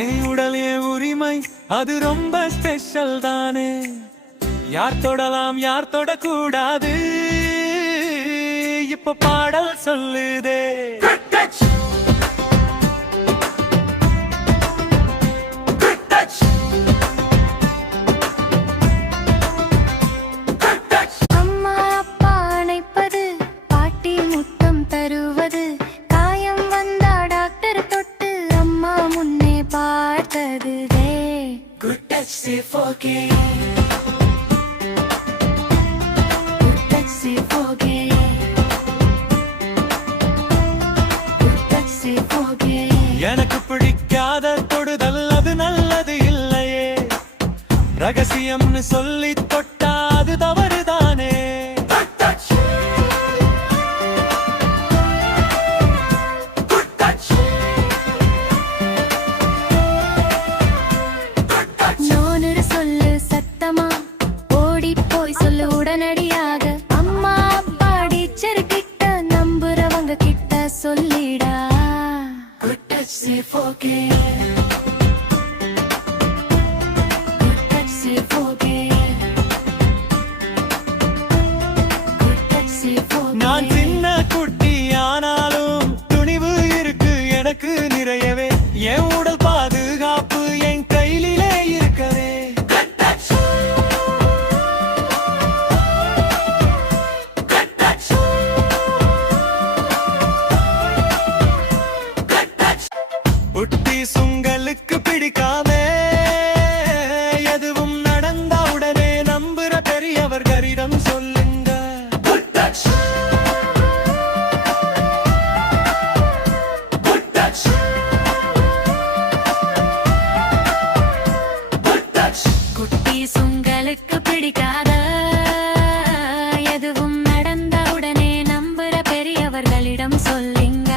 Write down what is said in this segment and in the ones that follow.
என் உடல் என் உரிமை அது ரொம்ப ஸ்பெஷல் தானே. யார் தொடலாம் யார் தொடக்கூடாது இப்ப பாடல் சொல்லுதே. Good touch, say forget. Good touch, say forget. Good touch, say forget. எனக்கு பிடிக்காத தொடுதல் அது நல்லது இல்லையே. ரகசியம்னு சொல்லி தொட்டா அது தவறுதானே. உடனடியாக அம்மா அப்பா டீச்சர் கிட்ட நம்புறவங்க கிட்ட சொல்லிடா. Good touch, say forget. Good touch, say forget. Good touch, say forget. நான் சின்ன குட்டி ஆனாலும் துணிவு இருக்கு எனக்கு நிறையவே. என் உடல் பாதுகாப்பு என் கையிலே இருக்கவே. குட்டீஸ் உங்களுக்கு பிடிக்காமே எதுவும் நடந்தா உடனே நம்புற பெரியவர்களிடம் சொல்லுங்க. குட்டீஸ் உங்களுக்கு பிடிக்காத எதுவும் நடந்தா உடனே நம்புற பெரியவர்களிடம் சொல்லுங்க.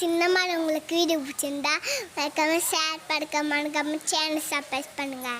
சின்னம்மா உங்களுக்கு வீடியோ பிடிச்சிருந்தா லைக் ஷேர் பண்ணுங்க, சேனல் சப்ஸ்கிரைப் பண்ணுங்க.